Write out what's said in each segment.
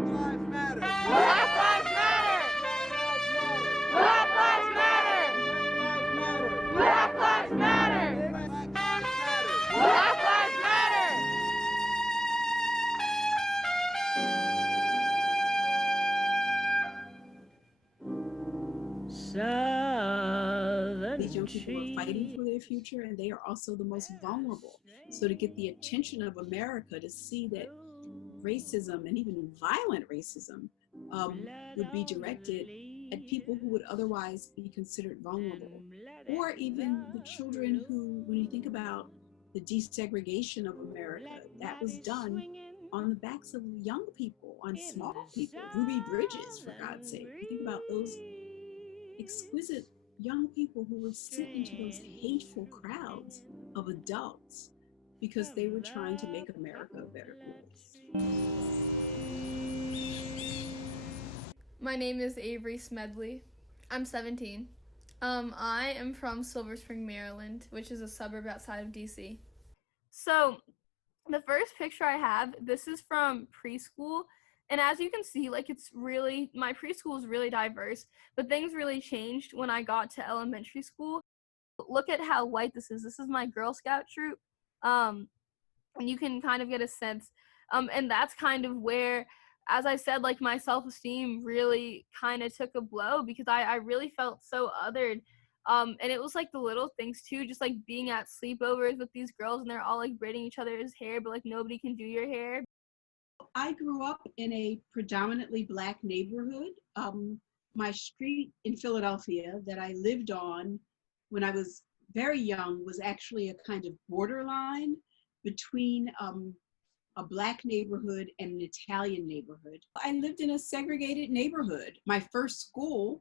Lives Matter. Black Lives Matter. Black Lives Matter. Black Lives Matter. Black Lives Matter. These young people are fighting for their future, and they are also the most vulnerable. So to get the attention of America to see that racism and even violent racism would be directed at people who would otherwise be considered vulnerable, or even the children who, when you think about the desegregation of America, that was done on the backs of young people, on small people. Ruby Bridges, for God's sake. You think about those exquisite young people who were sent into those hateful crowds of adults because they were trying to make America a better place. My name is Avery Smedley. I'm 17. I am from Silver Spring, Maryland, which is a suburb outside of DC. So the first picture I have, this is from preschool. And as you can see, like my preschool is really diverse, but things really changed when I got to elementary school. Look at how white this is. This is my Girl Scout troop. And you can kind of get a sense. And that's kind of where, as I said, like my self-esteem really kind of took a blow because I really felt so othered. And it was like the little things too, just like being at sleepovers with these girls and they're all like braiding each other's hair, but like nobody can do your hair. I grew up in a predominantly Black neighborhood. My street in Philadelphia that I lived on when I was very young was actually a kind of borderline between a Black neighborhood and an Italian neighborhood. I lived in a segregated neighborhood. My first school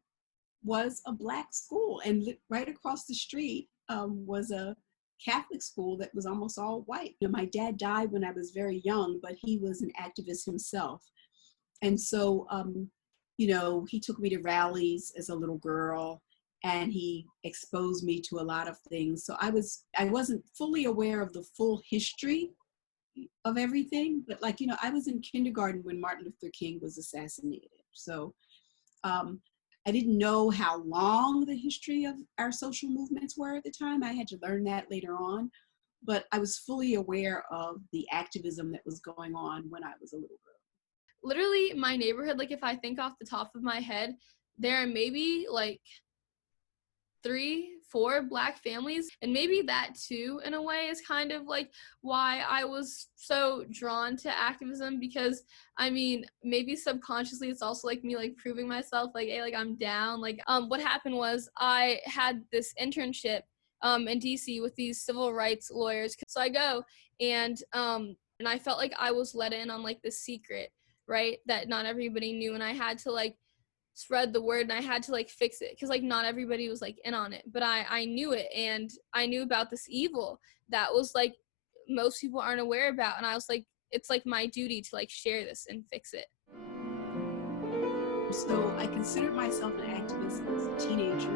was a Black school, and right across the street was a Catholic school that was almost all white. You know, my dad died when I was very young, but he was an activist himself. And so, you know, he took me to rallies as a little girl and he exposed me to a lot of things. So I wasn't fully aware of the full history of everything, but like, you know, I was in kindergarten when Martin Luther King was assassinated. So I didn't know how long the history of our social movements were at the time. I had to learn that later on, but I was fully aware of the activism that was going on when I was a little girl. Literally, my neighborhood, like if I think off the top of my head, there are maybe like 3-4 Black families, and maybe that too in a way is kind of like why I was so drawn to activism, because I mean maybe subconsciously it's also like me like proving myself like, hey, like I'm down. Like what happened was I had this internship in DC with these civil rights lawyers. So I go and I felt like I was let in on like the secret, right, that not everybody knew, and I had to like spread the word, and I had to like fix it because like not everybody was like in on it, but I knew it, and I knew about this evil that was like most people aren't aware about, and I was like, it's like my duty to like share this and fix it. So I considered myself an activist as a teenager,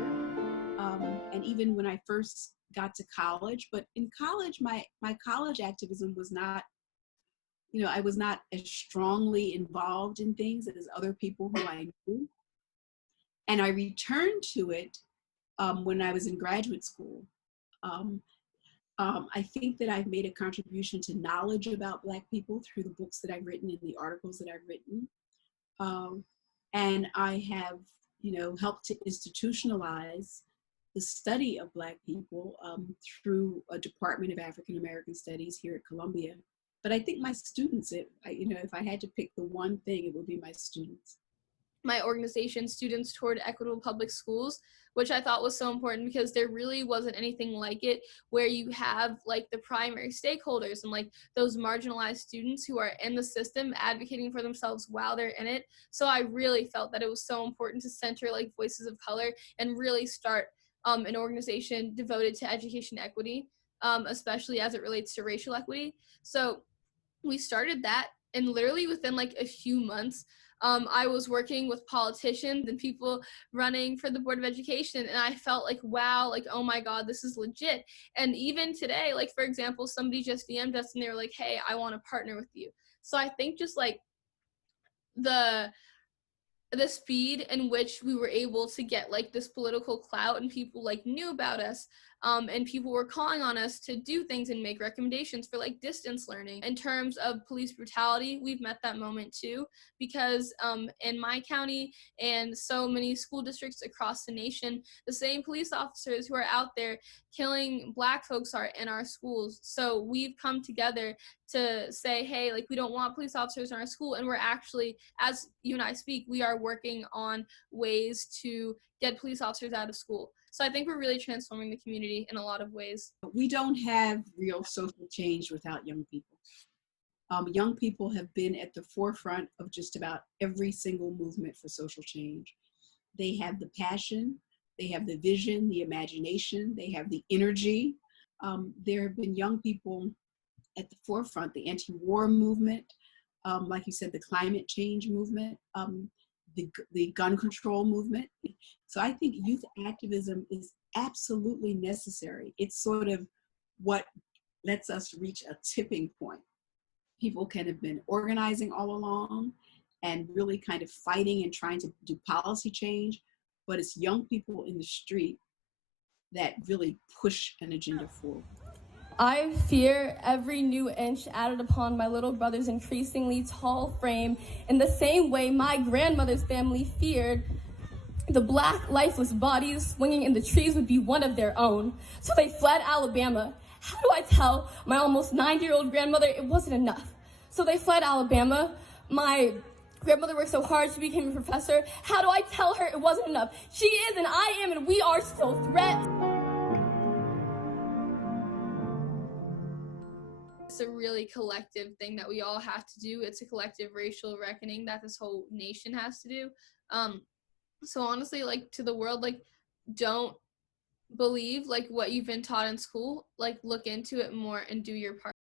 and even when I first got to college. But in college, my college activism was not, you know, I was not as strongly involved in things as other people who I knew. And I returned to it when I was in graduate school. I think that I've made a contribution to knowledge about Black people through the books that I've written and the articles that I've written. And I have, you know, helped to institutionalize the study of Black people through a Department of African American Studies here at Columbia. But I think my students, you know, if I had to pick the one thing, it would be my students. My organization, Students Toward Equitable Public Schools, which I thought was so important because there really wasn't anything like it, where you have like the primary stakeholders and like those marginalized students who are in the system advocating for themselves while they're in it. So I really felt that it was so important to center like voices of color and really start an organization devoted to education equity, especially as it relates to racial equity. So we started that, and literally within like a few months, I was working with politicians and people running for the Board of Education, and I felt like, wow, like, oh my God, this is legit. And even today, like, for example, somebody just DM'd us and they were like, hey, I want to partner with you. So I think just like the speed in which we were able to get like this political clout, and people like knew about us, and people were calling on us to do things and make recommendations for like distance learning. In terms of police brutality, we've met that moment too, because in my county and so many school districts across the nation, the same police officers who are out there killing Black folks are in our schools. So we've come together to say, hey, like, we don't want police officers in our school, and we're actually, as you and I speak, we are working on ways to get police officers out of school. So I think we're really transforming the community in a lot of ways. We don't have real social change without young people. Young people have been at the forefront of just about every single movement for social change. They have the passion, they have the vision, the imagination, they have the energy. There have been young people at the forefront, the anti-war movement, like you said, the climate change movement, the gun control movement. So I think youth activism is absolutely necessary. It's sort of what lets us reach a tipping point. People can have been organizing all along and really kind of fighting and trying to do policy change, but it's young people in the street that really push an agenda forward. I fear every new inch added upon my little brother's increasingly tall frame in the same way my grandmother's family feared the Black lifeless bodies swinging in the trees would be one of their own. So they fled Alabama. How do I tell my almost 90-year-old grandmother it wasn't enough? So they fled Alabama. My grandmother worked so hard, she became a professor. How do I tell her it wasn't enough? She is and I am, and we are still threats. It's a really collective thing that we all have to do. It's a collective racial reckoning that this whole nation has to do. So honestly, like, to the world, like, don't believe like what you've been taught in school. Like, look into it more and do your part.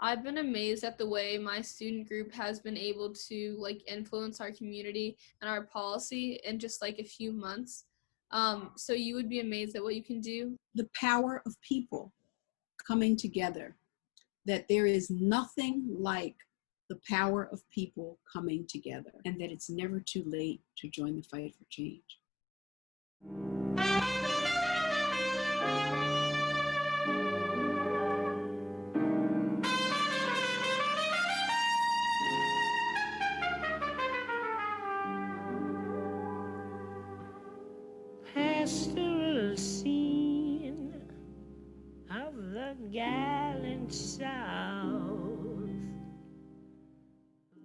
I've been amazed at the way my student group has been able to like influence our community and our policy in just like a few months. So you would be amazed at what you can do. The power of people coming together, that there is nothing like the power of people coming together, and that it's never too late to join the fight for change. Past